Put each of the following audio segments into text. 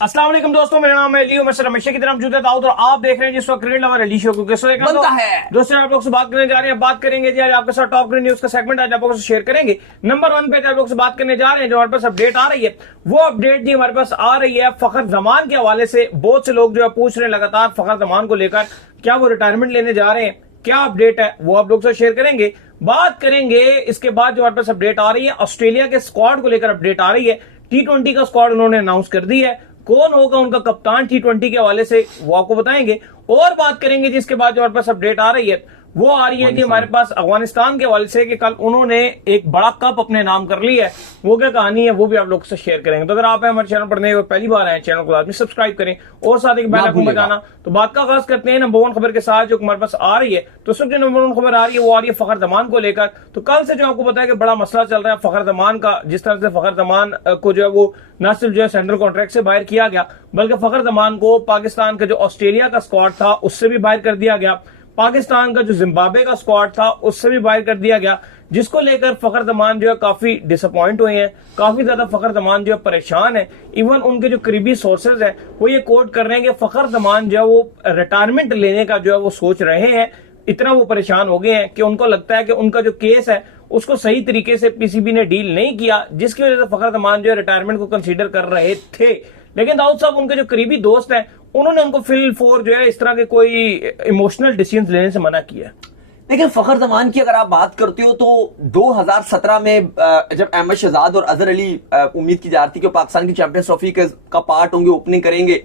अस्सलाम वालेकुम दोस्तों, मेरा नाम है लियो। मैं हमेशा की तरह मौजूद है दाऊद और आप देख रहे हैं जिस वक्त क्रिकेट लवर अली शो को बनता है। दोस्तों आप लोग से बात करने जा रहे हैं। बात करेंगे जी आज आपके साथ टॉप ग्रीन न्यूज का सेगमेंट आज आप लोगों से शेयर करेंगे। नंबर 1 पे आप लोग से बात करने जा रहे हैं जो हमारे पास अपडेट आ रही है वो अपडेट जी हमारे पास आ रही है फखर जमान के हवाले से। बहुत से लोग जो है पूछ रहे हैं लगातार फखर जमान को लेकर क्या वो रिटायरमेंट लेने जा रहे हैं, क्या अपडेट है वो आप लोग से शेयर करेंगे। बात करेंगे इसके बाद जो हमारे पास अपडेट आ रही है ऑस्ट्रेलिया के स्क्वाड को लेकर अपडेट आ रही है। T20 का स्क्वाड उन्होंने अनाउंस कर दी है, कौन होगा उनका कप्तान T20 के हवाले से वो आपको बताएंगे। और बात करेंगे जिसके बाद जो हमारे पास अपडेट आ रही है वो आ रही है जी हमारे पास अफगानिस्तान के हवाले से कि कल उन्होंने एक बड़ा कप अपने नाम कर लिया है। वो क्या कहानी है वो भी आप लोग से शेयर करेंगे। तो अगर आप हमारे चैनल पर नए पहली बार आए चैनल को लाजमी सब्सक्राइब करें और साथ ही बेल आइकन बजाना। तो बात का आगाज करते हैं नंबर 1 खबर के साथ जो हमारे पास आ रही है। तो सब जो नंबर 1 खबर आ रही है वो आ रही है फखर जमान को लेकर। तो कल से जो आपको पता है कि बड़ा मसला चल रहा है फखर जमान का, जिस तरह से फखर जमान को जो है वो न सिर्फ जो है सेंट्रल कॉन्ट्रैक्ट से बाहर किया गया बल्कि फखर जमान को पाकिस्तान का जो ऑस्ट्रेलिया का स्क्वाड था उससे भी बाहर कर दिया गया, पाकिस्तान का जो जिम्बाब्वे का स्क्वाड था उससे भी बाहर कर दिया गया, जिसको लेकर फखर जमान जो है काफी डिसअपॉइंट हुए हैं। काफी ज्यादा फखर जमान जो है परेशान है। इवन उनके जो करीबी सोर्सेज है वो ये कोट कर रहे हैं कि फखर जमान जो है वो रिटायरमेंट लेने का जो है वो सोच रहे हैं। इतना वो परेशान हो गए हैं कि उनको लगता है कि उनका जो केस है उसको सही तरीके से पीसीबी ने डील नहीं किया, जिसकी वजह से फखर जमान जो है रिटायरमेंट को कंसीडर कर रहे थे। लेकिन दाऊद साहब उनके जो करीबी दोस्त हैं उन्होंने उनको फिल फोर जो है इस तरह के कोई इमोशनल डिसीजन लेने से मना किया। देखिए फखर जमान की अगर आप बात करते हो तो 2017 में जब अहमद शहजाद और अजहर अली उम्मीद की जा रही थी कि पाकिस्तान की चैंपियंस ट्रॉफी का पार्ट होंगे, ओपनिंग करेंगे,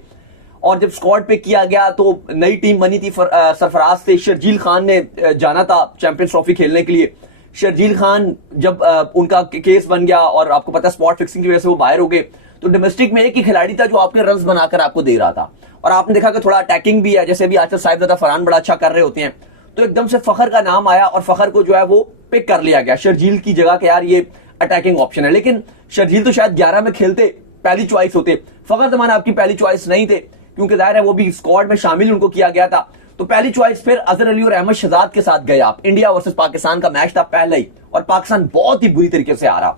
और जब स्क्वाड पे किया गया तो नई टीम बनी थी। सरफराज से शर्जील खान ने जाना था चैंपियंस ट्रॉफी खेलने के लिए। शर्जील खान जब उनका केस बन गया और आपको पता है स्पॉट फिक्सिंग की वजह से वो बाहर हो गए, तो डोमेस्टिक में एक ही खिलाड़ी था जो आपके रन्स बनाकर आपको दे रहा था। और आपने देखा कि थोड़ा अटैकिंग भी है, जैसे भी आजकल साहिबजादा फरहान बड़ा अच्छा कर रहे होते हैं। तो एकदम से फखर का नाम आया और फखर को जो है वो पिक कर लिया गया शर्जील की जगह के यार ये अटैकिंग ऑप्शन है। लेकिन शर्जील तो शायद 11 में खेलते, पहली चॉइस होते। फखर जमान आपकी पहली चॉइस नहीं थे क्योंकि जाहिर है वो भी स्क्वाड में शामिल उनको किया गया था। तो पहली चॉइस फिर अजहर अली और अहमद शहजाद के साथ गए आप। इंडिया वर्सेस पाकिस्तान का मैच था पहले ही और पाकिस्तान बहुत ही बुरी तरीके से आ रहा।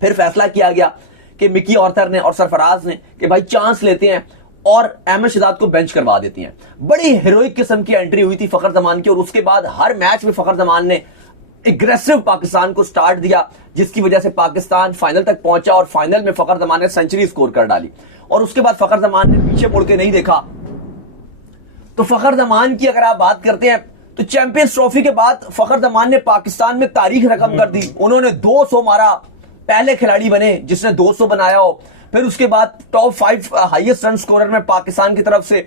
फिर फैसला किया गया कि मिकी ऑर्थर ने और सरफराज ने कि भाई चांस लेते हैं और अहमद शहजाद को बेंच करवा देती हैं। बड़ी हीरोइक किस्म की एंट्री हुई थी फखर जमान की और उसके बाद हर मैच में फखर जमान ने एग्रेसिव पाकिस्तान को स्टार्ट दिया, जिसकी वजह से पाकिस्तान फाइनल तक पहुंचा और फाइनल में फखर जमान ने सेंचुरी स्कोर कर डाली। और उसके बाद फखर जमान ने पीछे मुड़ के नहीं देखा। तो फखर जमान की अगर आप बात करते हैं तो चैंपियंस ट्रॉफी के बाद फखर जमान ने पाकिस्तान में तारीख रकम कर दी। उन्होंने 200 मारा, पहले खिलाड़ी बने जिसने 200 बनाया हो। फिर उसके बाद टॉप 5 हाईएस्ट रन स्कोरर में पाकिस्तान की तरफ से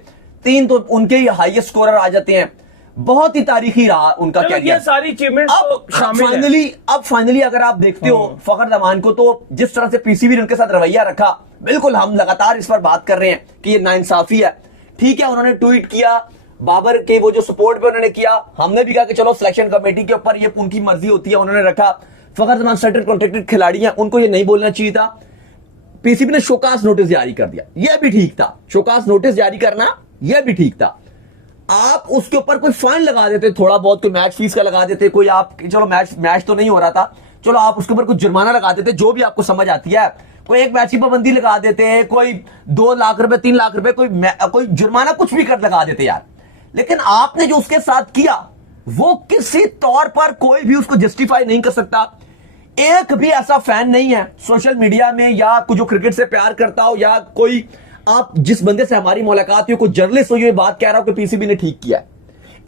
3 तो उनके ही हाईएस्ट स्कोरर आ जाते हैं। बहुत ही तारीखी रहा उनका कैरियर। सारी अचीवमेंट अब फाइनली अगर आप देखते हो फखर जमान को, तो जिस तरह से पीसीबी ने उनके साथ रवैया रखा, बिल्कुल हम लगातार इस पर बात कर रहे हैं कि ये नाइंसाफी है। ठीक है, उन्होंने ट्वीट किया, बाबर के वो जो सपोर्ट पे उन्होंने किया, हमने भी कहा कि चलो सिलेक्शन कमेटी के ऊपर ये उनकी मर्जी होती है, उन्होंने रखा। फखर जमान सर्टेन कॉन्ट्रैक्टेड खिलाड़ी हैं, उनको ये नहीं बोलना चाहिए था। पीसीबी ने शोकास नोटिस जारी कर दिया, यह भी ठीक था। शोकास नोटिस जारी करना यह भी ठीक था। आप उसके ऊपर कोई फाइन लगा देते, थोड़ा बहुत कोई मैच फीस का लगा देते, कोई आप चलो मैच तो नहीं हो रहा था, चलो आप उसके ऊपर कुछ जुर्माना लगा देते, जो भी आपको समझ आती है। कोई एक मैच की पाबंदी लगा देते, कोई 2 लाख रुपए 3 लाख रुपए कोई जुर्माना कुछ भी कर लगा देते यार। लेकिन आपने जो उसके साथ किया वो किसी तौर पर कोई भी उसको जस्टिफाई नहीं कर सकता। एक भी ऐसा फैन नहीं है सोशल मीडिया में या जो क्रिकेट से प्यार करता हो या कोई आप जिस बंदे से हमारी मुलाकात हुई, कोई जर्नलिस्ट हो, ये बात कह रहा हो कि पीसीबी ने ठीक किया।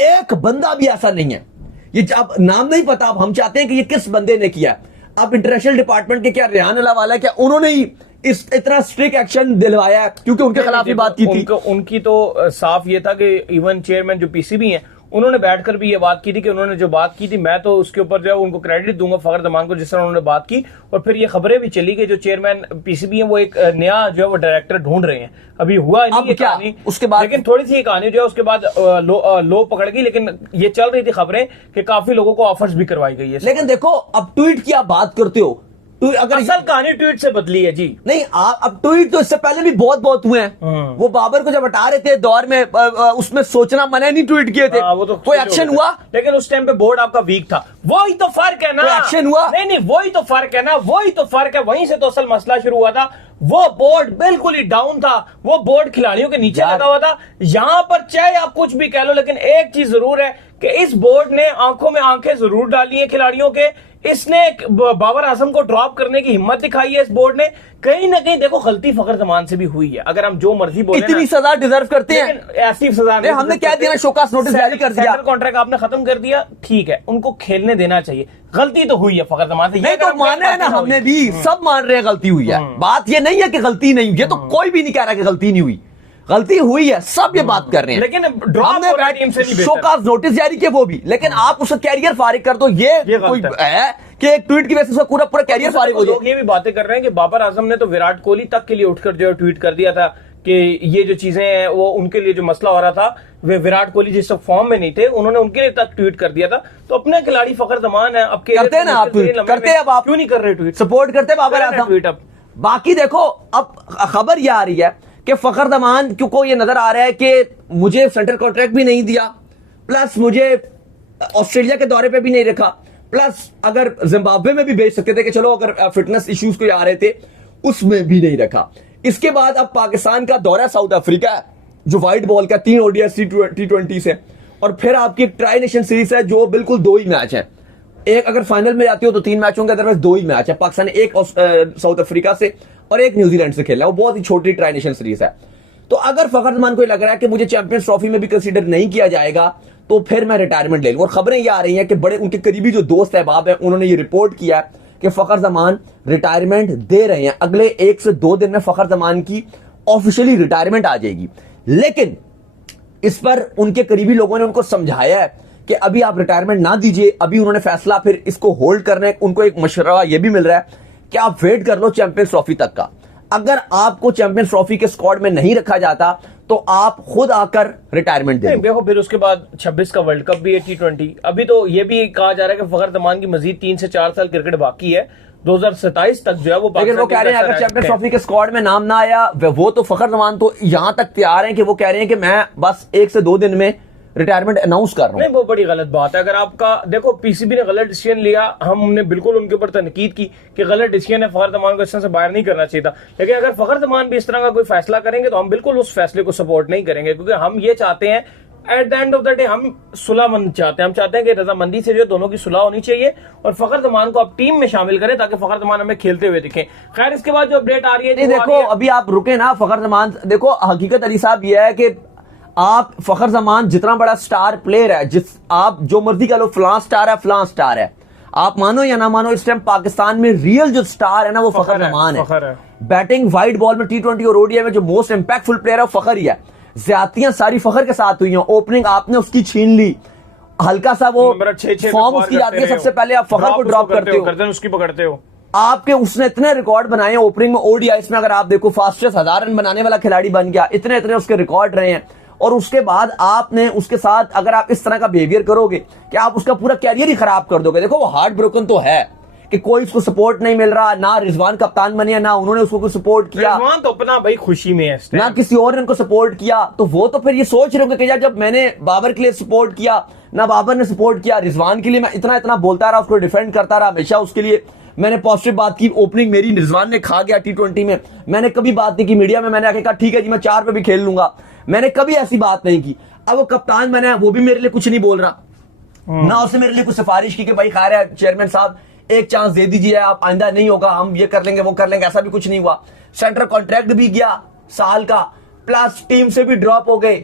एक बंदा भी ऐसा नहीं है। ये अब नाम नहीं पता, अब हम चाहते हैं कि ये किस बंदे ने किया। अब इंटरनेशनल डिपार्टमेंट के क्या रेहान अल्लाह वाला क्या उन्होंने ही इतना स्ट्रिक्ट एक्शन दिलवाया क्योंकि उनके खिलाफ ही बात की थी। उनकी तो साफ ये था कि इवन चेयरमैन जो पीसीबी हैं उन्होंने बैठकर भी ये बात की थी कि उन्होंने जो बात की थी, मैं तो उसके ऊपर जो है उनको क्रेडिट दूंगा फखर जमान को जिस तरह उन्होंने बात की। और फिर ये खबरें भी चली कि जो चेयरमैन पीसीबी है वो एक नया जो है वो डायरेक्टर ढूंढ रहे हैं। अभी हुआ नहीं ये कहानी उसके बाद, लेकिन थोड़ी सी ये कहानी जो है उसके बाद लो पकड़ गई। लेकिन ये चल रही थी खबरें कि काफी लोगों को ऑफर्स भी करवाई गई है। लेकिन देखो अब ट्वीट की आप बात करते हो, अगर असल कहानी ट्वीट से बदली है जी। नहीं अब ट्वीट तो इससे पहले भी बहुत हुए हैं। वो बाबर को जब हटा रहे थे दौर में उसमें सोचना मना नहीं ट्वीट किए थे, वो तो कोई एक्शन हुआ। लेकिन उस टाइम पे बोर्ड आपका वीक था। वही तो फर्क है ना, कोई एक्शन हुआ? नहीं, वही तो फर्क है ना, वही तो फर्क है, वहीं से तो असल मसला शुरू हुआ था। वो बोर्ड बिल्कुल ही डाउन था, वो बोर्ड खिलाड़ियों के नीचे लगा हुआ था। यहां पर चाहे आप कुछ भी कह लो, लेकिन एक चीज जरूर है कि इस बोर्ड ने आंखों में आंखें जरूर डाली है खिलाड़ियों के। इसने बाबर आजम को ड्रॉप करने की हिम्मत दिखाई है इस बोर्ड ने। कहीं ना कहीं देखो गलती फखर जमान से भी हुई है, अगर हम जो मर्जी बोले, इतनी सजा डिजर्व करते हैं, ऐसी सजा नहीं, हमने क्या दिया, शोकास नोटिस जारी कर दिया, कॉन्ट्रैक्ट आपने खत्म कर दिया, ठीक है, उनको खेलने देना चाहिए। गलती तो हुई है फखर जमान से, नहीं तो माना है ना, हमने भी सब मान रहे हैं गलती हुई है। बात ये नहीं है कि गलती नहीं हुई, ये तो कोई भी नहीं कह रहा कि गलती नहीं हुई, गलती हुई है, सब ये बात कर रहे हैं। लेकिन हमने टीम से नहीं शोकास नोटिस जारी किया वो भी, लेकिन आप उसका कैरियर फारिग कर दो, ये कोई है कि एक ट्वीट की वजह से पूरा कैरियर फारिग हो जाए। लोग ये भी बातें कर रहे हैं कि बाबर आजम ने तो विराट कोहली तक के लिए उठकर जो ट्वीट कर दिया था कि ये जो चीजें हैं वो उनके लिए जो मसला हो रहा था, वे विराट कोहली जिस फॉर्म में नहीं थे, उन्होंने उनके लिए तक ट्वीट कर दिया था। तो अपने खिलाड़ी फखर जमान है, अब करते हैं ना आप ट्वीट, करते हैं, अब आप क्यों नहीं कर रहे ट्वीट, सपोर्ट करते बाबर आजम ट्वीट। अब बाकी देखो, अब खबर ये आ रही है कि फखर जमान क्योंकि ये नजर आ रहा है कि मुझे सेंट्रल कॉन्ट्रैक्ट भी नहीं दिया, प्लस मुझे ऑस्ट्रेलिया के दौरे पे भी नहीं रखा, प्लस अगर जिम्बाब्वे में भी भेज सकते थे कि चलो अगर फिटनेस इश्यूज कोई आ रहे थे, उसमें भी नहीं रखा। इसके बाद अब पाकिस्तान का दौरा साउथ अफ्रीका है, जो व्हाइट बॉल का 3 ODI T20 से, और फिर आपकी एक ट्राई नेशन सीरीज है जो बिल्कुल 2 ही मैच है। एक अगर फाइनल में जाती हो तो 3 मैच होंगे, अदरवाइज 2 ही मैच है। पाकिस्तान ने एक साउथ अफ्रीका से और एक न्यूजीलैंड से खेला है, वो बहुत ही छोटी ट्राई नेशन सीरीज है। तो अगर फखर जमान को लग रहा है कि मुझे चैंपियंस ट्रॉफी में भी कंसीडर नहीं किया जाएगा, तो फिर मैं रिटायरमेंट ले लूं। और खबरें ये आ रही हैं कि बड़े उनके करीबी जो दोस्त अहबाब हैं, उन्होंने ये रिपोर्ट किया है कि फखर जमान रिटायरमेंट दे रहे हैं। अगले 1 से 2 दिन में फखर जमान की ऑफिशियली रिटायरमेंट आ जाएगी। लेकिन इस पर उनके करीबी लोगों ने उनको समझाया है कि अभी आप रिटायरमेंट ना दीजिए, अभी उन्होंने फैसला फिर इसको होल्ड करने, उनको एक मशवरा यह भी मिल रहा है कि आप वेट कर लो चैंपियंस ट्रॉफी तक का। अगर आपको चैंपियंस ट्रॉफी के स्क्वाड में नहीं रखा जाता तो आप खुद आकर रिटायरमेंट दें। देखो फिर उसके बाद 26 का वर्ल्ड कप भी है, T20। अभी तो ये भी कहा जा रहा है कि फखर जमान की मजीद 3 से 4 साल क्रिकेट बाकी है, 2027 तक जो है वो। लेकिन वो कह रहे हैं अगर चैंपियंस ट्रॉफी के स्क्वाड में नाम ना आया, वो तो फखर जमान तो यहां तक तैयार हैं कि वो कह रहे हैं कि मैं बस 1 से 2 दिन में रिटायरमेंट अनाउंस कर रहा हूं। नहीं, वो बड़ी गलत बात है। अगर आपका देखो पीसीबी ने गलत डिसीजन लिया, हमने बिल्कुल उनके ऊपर तनकीद की कि गलत डिसीजन है, फखर जमान को इस तरह से बाहर नहीं करना चाहिए था। लेकिन अगर फखर जमान भी इस तरह का कोई फैसला करेंगे तो हम बिल्कुल उस फैसले को सपोर्ट नहीं करेंगे, क्योंकि हम ये चाहते हैं at the end of the day हम सुलहमंद चाहते हैं। हम चाहते हैं कि रजामंदी से जो दोनों की सुलह होनी चाहिए और फखर जमान को आप टीम में शामिल करें ताकि फखर जमान हमें खेलते हुए दिखें। खैर इसके बाद जो अपडेट आ रही है, देखो अभी आप रुके ना, फखर जमान देखो, हकीकत अली साहब यह है कि आप फखर जमान जितना बड़ा स्टार प्लेयर है, जिस आप जो मर्जी कह लो, फलां स्टार है, आप मानो या ना मानो, इस टाइम पाकिस्तान में रियल जो स्टार है ना वो फखर जमान है। बैटिंग व्हाइट बॉल में T20 और ODI में जो मोस्ट इंपैक्टफुल प्लेयर है वो फखर ही है। ज्यादतियां सारी फखर के साथ हुई हैं, ओपनिंग आपने उसकी छीन ली, हल्का सा वो फॉर्म उसकी आती है, सबसे पहले आप फखर को ड्रॉप करते हो, उसकी पकड़ते हो। आपके उसने इतने रिकॉर्ड बनाए ओपनिंग में, ODI में अगर आप देखो फास्टेस्ट 1000 रन बनाने वाला खिलाड़ी बन गया, इतने उसके रिकॉर्ड रहे हैं। और उसके बाद आपने उसके साथ अगर आप इस तरह का बिहेवियर करोगे कि आप उसका पूरा कैरियर ही खराब कर दोगे। देखो वो हार्ट ब्रोकन तो है कि कोई उसको सपोर्ट नहीं मिल रहा, ना रिजवान कप्तान बने, ना उन्होंने उसको कोई सपोर्ट किया, रिजवान तो अपना भाई खुशी में है, ना किसी और ने उनको सपोर्ट किया। तो वो तो फिर ये सोच रहे होंगे कि यार जब मैंने बाबर के लिए सपोर्ट किया, ना बाबर ने सपोर्ट किया, रिजवान के लिए मैं इतना बोलता रहा, उसको डिफेंड करता रहा, हमेशा उसके लिए मैंने पॉजिटिव बात की। ओपनिंग मेरी रिजवान ने खा गया T20 में, मैंने कभी बात नहीं की मीडिया में, मैंने आके कहा ठीक है जी मैं 4 पे भी खेल लूंगा, मैंने कभी ऐसी बात नहीं की। अब वो कप्तान बना है, वो भी मेरे लिए कुछ नहीं बोल रहा, ना उसने मेरे लिए कुछ सिफारिश की कि भाई खैर है चेयरमैन साहब एक चांस दे दीजिए, आप आइंदा नहीं होगा, हम ये कर लेंगे वो कर लेंगे, ऐसा भी कुछ नहीं हुआ। सेंट्रल कॉन्ट्रैक्ट भी गया साल का, प्लस टीम से भी ड्रॉप हो गए।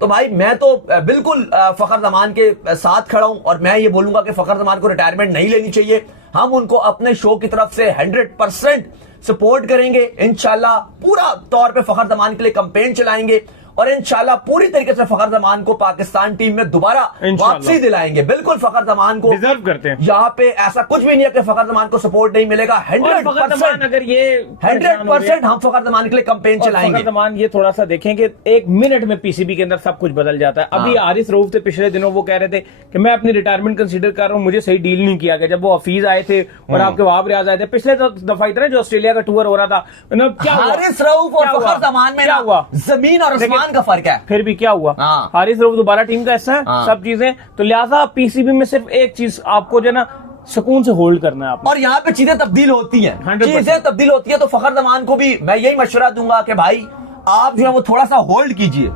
तो भाई मैं तो बिल्कुल फखर जमान के साथ खड़ा हूं और मैं ये बोलूंगा कि फखर जमान को रिटायरमेंट नहीं लेनी चाहिए। हम उनको अपने शो की तरफ से 100% सपोर्ट करेंगे, इंशाल्लाह पूरा तौर पे फखर जमान के लिए कैंपेन चलाएंगे और इंशाल्लाह पूरी तरीके से फखर जमान को पाकिस्तान टीम में दोबारा वापसी दिलाएंगे। बिल्कुल फखर जमान को डिजर्व करते हैं। यहाँ पे ऐसा कुछ भी नहीं है कि फखर जमान को सपोर्ट नहीं मिलेगा। 100% अगर ये 100% हम फखर जमान के लिए कैंपेन चलाएंगे। फखर जमान ये थोड़ा सा देखें कि 1 मिनट में पीसीबी के अंदर सब कुछ बदल जाता है। अभी आरिफ रऊफ थे पिछले दिनों, वो कह रहे थे कि मैं अपनी रिटायरमेंट कंसीडर कर रहा हूँ, मुझे सही डील नहीं किया गया। जब वो हफीज आए थे और आपके वहाब रियाज आए थे पिछले दफा, इतना जो ऑस्ट्रेलिया का टूर हो रहा था, क्या हारिस रऊफ और फखर जमान में क्या हुआ, जमीन और आसमान जान का फर्क है। फिर भी क्या हुआ, हाँ। हारिस रऊफ दोबारा टीम का हिस्सा है, हाँ। सब चीजें, तो लिहाजा पीसीबी में सिर्फ एक चीज आपको जो है ना सुकून से होल्ड करना है आपको। और यहाँ पे चीजें तब्दील होती हैं, 100%। चीजें तब्दील होती है, तो फखर जमान को भी मैं यही मशवरा दूंगा कि भाई आप जो है वो थोड़ा सा होल्ड कीजिए।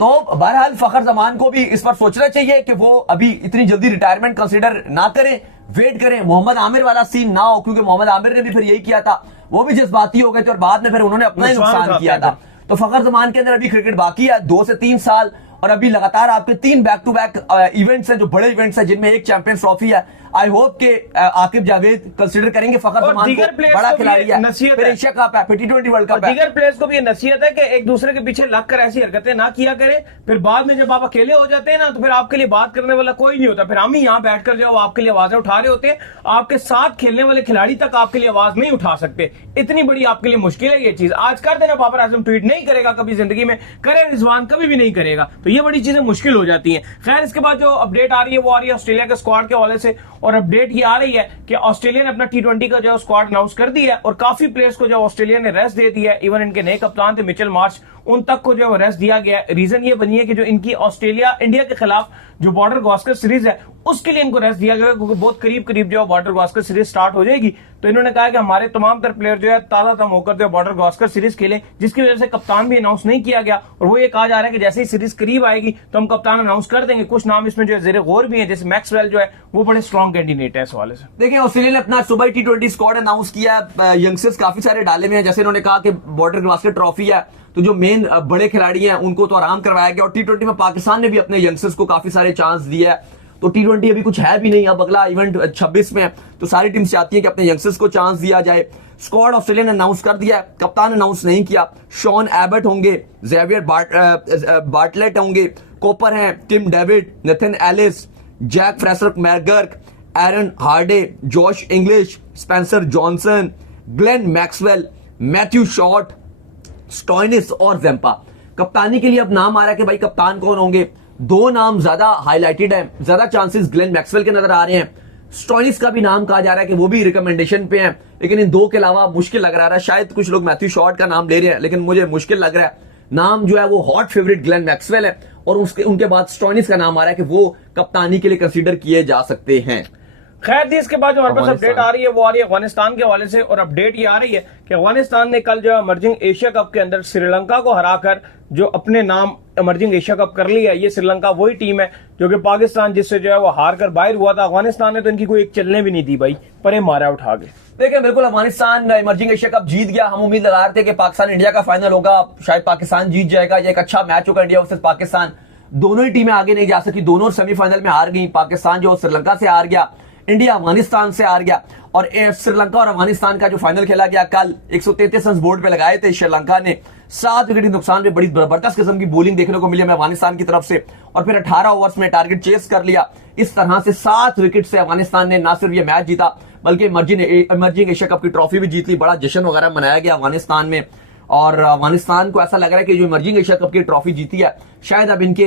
तो बहरहाल फखर जमान को भी इस पर सोचना चाहिए कि वो अभी इतनी जल्दी रिटायरमेंट कंसीडर ना करें, वेट करें। मोहम्मद आमिर वाला सीन ना हो, क्योंकि मोहम्मद आमिर ने भी फिर यही किया था, वो भी जज्बाती हो गए थे और बाद में फिर उन्होंने अपना ही नुकसान किया था। तो फखर जमान के अंदर अभी क्रिकेट बाकी है 2 से 3 साल, और अभी लगातार आपके 3 बैक टू बैक इवेंट्स हैं जो बड़े इवेंट्स हैं, जिनमें एक चैंपियंस ट्रॉफी है। आई होप के आकिब जावेद कंसीडर करेंगे फखर जमान को, बड़ा खिलाड़ी है, फिर एशिया कप है, फिर T20 वर्ल्ड कप है। दीगर प्लेयर्स को भी ये नसीहत है कि एक दूसरे के पीछे लग कर ऐसी हरकतें ना किया करें, फिर बाद में जब आप अकेले हो जाते हैं ना, तो फिर आपके लिए बात करने वाला कोई नहीं होता। फिर हम ही यहाँ बैठकर जो आपके लिए आवाजें उठा रहे होते हैं, आपके साथ खेलने वाले खिलाड़ी तक आपके लिए आवाज नहीं उठा सकते। इतनी बड़ी आपके लिए मुश्किल है ये चीज। आज कर देना, बाबर आजम ट्वीट नहीं करेगा कभी जिंदगी में, करे रिजवान कभी भी नहीं करेगा, तो ये बड़ी चीजें मुश्किल हो जाती हैं। खैर, इसके बाद जो अपडेट आ रही है वो आ रही है ऑस्ट्रेलिया के स्क्वाड के हवाले से, और अपडेट ये आ रही है कि ऑस्ट्रेलिया ने अपना T20 का जो स्क्वाड अनाउंस कर दिया है, और काफी प्लेयर्स को जो ऑस्ट्रेलिया ने रेस्ट दे दिया है। इवन इनके नए कप्तान थे मिचेल मार्श, उन तक को जो रेस्ट दिया गया है। रीजन ये बनी है कि जो इनकी ऑस्ट्रेलिया इंडिया के खिलाफ जो बॉर्डर गावस्कर सीरीज है उसके लिए इनको रेस्ट दिया गया, क्योंकि बहुत करीब करीब जो बॉर्डर गावस्कर सीरीज स्टार्ट हो जाएगी। तो इन्होंने कहा कि हमारे तमाम तर प्लेयर जो है ताजा तम होकर जो बॉर्डर गावस्कर सीरीज खेले, जिसकी वजह से कप्तान भी अनाउंस नहीं किया गया। और वो ये कहा जा रहा है कि जैसे ही सीरीज करीब आएगी तो हम कप्तान अनाउंस कर देंगे। कुछ नाम इसमें जो है ज़ेरे गौर भी है, जैसे मैक्सवेल जो है वो बड़े स्ट्रॉन्ग कैंडिडेट है इस हवाले से। देखिए, ऑस्ट्रेलिया ने अपना सुबह T20 स्क्वाड अनाउंस किया है, यंगस्टर्स काफी सारे डाले में हैं। जैसे इन्होंने कहा कि बॉर्डर गावस्कर ट्रॉफी है, तो जो मेन बड़े खिलाड़ी हैं उनको तो आराम करवाया गया। और T20 में पाकिस्तान ने भी अपने यंगस्टर्स को काफी सारे चांस दिए है। तो T20 अभी कुछ है भी नहीं, अब अगला इवेंट 26 में है, तो सारी टीम्स चाहती है कि अपने यंगस्टर्स को चांस दिया जाए। स्क्वाड ऑस्ट्रेलिया ने अनाउंस कर दिया है, कप्तान अनाउंस नहीं किया। शॉन एबट होंगे, जेवियर बार्टलेट होंगे, कोपर हैं, Tim David, Nathan Ellis, Jake Fraser McGurk, Aaron Hardie, Josh Inglis, Spencer Johnson, Glenn Maxwell, Matthew Short, Stoinis और जेम्पा। कप्तानी के लिए अब नाम आ रहा है कि भाई कप्तान कौन होंगे। 2 नाम ज्यादा हाईलाइटेड है, ज्यादा चांसेस ग्लेन मैक्सवेल के नजर आ रहे हैं। स्टॉइनिस का भी नाम कहा जा रहा है कि वो भी रिकमेंडेशन पे है, लेकिन इन 2 के अलावा मुश्किल लग रहा है। शायद कुछ लोग मैथ्यू शॉर्ट का नाम ले रहे हैं, लेकिन मुझे मुश्किल लग रहा है। नाम जो है वो हॉट फेवरेट ग्लेन मैक्सवेल है, और उनके बाद स्टॉइनिस का नाम आ रहा है कि वो कप्तानी के लिए कंसीडर किए जा सकते हैं। खैर जी, इसके बाद जो हमारे पास अपडेट आ रही है वो आ रही है अफगानिस्तान के हवाले से, और अपडेट ये आ रही है कि अफगानिस्तान ने कल जो इमर्जिंग एशिया कप के अंदर श्रीलंका को हराकर जो अपने नाम इमर्जिंग एशिया कप कर लिया। ये श्रीलंका वही टीम है जो कि पाकिस्तान जिससे जो है वो हार कर बाहर हुआ था। अफगानिस्तान ने तो इनकी कोई एक चलने भी नहीं दी भाई, परे मारा उठा के। देखिए, बिल्कुल अफगानिस्तान इमर्जिंग एशिया कप जीत गया। हम उम्मीद लगा रहे थे कि पाकिस्तान इंडिया का फाइनल होगा, शायद पाकिस्तान जीत जाएगा, ये एक अच्छा मैच होगा इंडिया वर्सेस पाकिस्तान। दोनों ही टीमें आगे नहीं जा सकी, दोनों सेमीफाइनल में हार गई। पाकिस्तान जो श्रीलंका से हार गया, इंडिया अफगानिस्तान से हार गया। और श्रीलंका और अफगानिस्तान का जो फाइनल खेला गया कल, 133 रन बोर्ड पे लगाए थे श्रीलंका ने, 7 विकेट नुकसान पे बड़ी जबरदस्त किस्म की बॉलिंग देखने को मिली हमें अफगानिस्तान की तरफ से, और फिर 18 ओवर्स में टारगेट चेस कर लिया। इस तरह से 7 विकेट से अफगानिस्तान ने न सिर्फ ये मैच जीता, बल्कि इमर्जिंग एशिया कप की ट्रॉफी भी जीत ली। बड़ा जश्न वगैरह मनाया गया अफगानिस्तान में, और अफगानिस्तान को ऐसा लग रहा है कि जो इमर्जिंग एशिया कप की ट्रॉफी जीती है, शायद अब इनके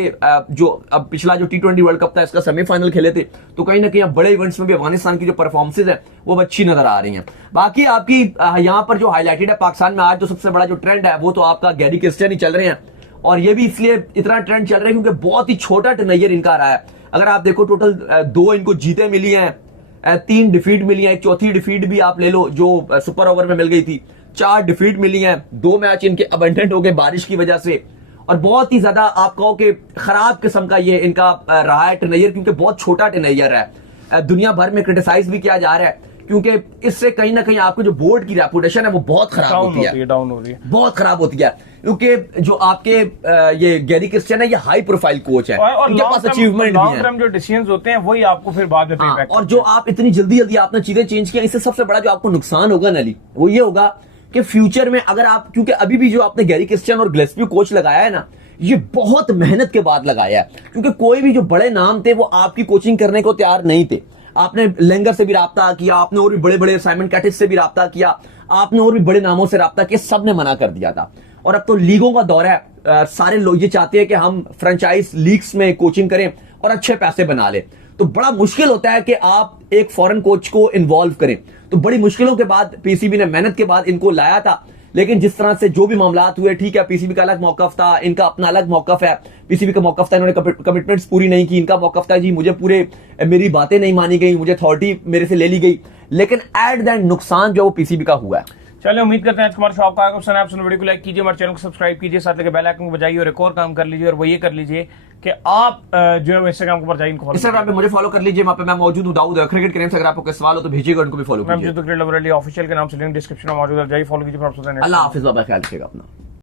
जो अब पिछला जो T20 वर्ल्ड कप था इसका सेमीफाइनल खेले थे, तो कहीं ना कहीं बड़े इवेंट्स में भी अफगानिस्तान की जो परफॉर्मेंसेज है वो अच्छी नजर आ रही हैं। बाकी आपकी यहाँ पर जो हाईलाइटेड है पाकिस्तान में आज जो सबसे बड़ा जो ट्रेंड है वो तो आपका गैरी क्रिस्टियन ही चल रहे हैं, और ये भी इसलिए इतना ट्रेंड चल रहा है क्योंकि बहुत ही छोटा टेन्योर इनका रहा है। अगर आप देखो टोटल 2 इनको जीते मिली हैं, 3 डिफीट मिली है, एक चौथी डिफीट भी आप ले लो जो सुपर ओवर में मिल गई थी, 4 डिफीट मिली हैं। 2 मैच इनके अबंडेंट हो गए बारिश की वजह से, और बहुत ही ज्यादा आप कहो कि खराब किस्म का ये इनका रहा है टेन्योर, क्योंकि बहुत छोटा टेन्योर है। दुनिया भर में क्रिटिसाइज भी किया जा रहा है, क्योंकि इससे कहीं ना कहीं आपको जो बोर्ड की रेपुटेशन है वो बहुत खराब होती है, डाउन हो रही है, बहुत खराब होती है। क्योंकि जो आपके ये गैरी क्रिस्टियन है, ये हाई प्रोफाइल कोच है, उनके पास अचीवमेंट भी है, जो डिसीजंस होते हैं वही आपको फिर बाद में हाँ, और जो आप इतनी जल्दी जल्दी आपने चीजें चेंज किया, इससे सबसे बड़ा जो आपको नुकसान होगा नली, वो ये होगा कि फ्यूचर में अगर आप, क्योंकि अभी भी जो आपने गैरी क्रिस्टियन और गिलेस्पी कोच लगाया है ना, ये बहुत मेहनत के बाद लगाया है, क्योंकि कोई भी जो बड़े नाम थे वो आपकी कोचिंग करने को तैयार नहीं थे। आपने लेंगर से भी राब्ता किया, आपने और भी बड़े बड़े साइमन कैटिस से भी राब्ता किया, आपने और भी बड़े नामों से राब्ता किया, सब ने मना कर दिया था। और अब तो लीगों का दौर है, सारे लोग ये चाहते हैं कि हम फ्रेंचाइज लीग्स में कोचिंग करें और अच्छे पैसे बना लें, तो बड़ा मुश्किल होता है कि आप एक फॉरेन कोच को इन्वॉल्व करें। तो बड़ी मुश्किलों के बाद पीसीबी ने मेहनत के बाद इनको लाया था, लेकिन जिस तरह से जो भी मामलात हुए, ठीक है, पीसीबी का अलग मौकफ था, इनका अपना अलग मौकफ है। पीसीबी का मौकफ था इन्होंने कमिटमेंट्स पूरी नहीं की, इनका मौकफ था जी मुझे पूरे मेरी बातें नहीं मानी गई, मुझे अथॉरिटी मेरे से ले ली गई। लेकिन एट द एंड नुकसान जो वो पीसीबी का हुआ है। चलिए, उम्मीद करते हैं आज हमारे शो आपका आएगा पसंद। आप वीडियो को लाइक कीजिए, हमारे चैनल को सब्सक्राइब कीजिए, साथ लेकर बेल आइकन को बजाइए और एक और काम कर लीजिए, और वो ये कर लीजिए कि आप जो है इंस्टाग्राम के ऊपर जाइए, इनको इंस्टाग्राम पे मुझे फॉलो कर लीजिए, वहां पे मैं मौजूद हूं, दाऊद क्रिकेट के नाम से। अगर आपको कोई सवाल हो तो भेजिएगा, उनको भी फॉलो कीजिए। ऑफिशियल के नाम से लिंक डिस्क्रिप्शन में मौजूद है, जाइए फॉलो कीजिए। अल्लाह हाफिज, बाबा ख्याल रखिएगा अपना।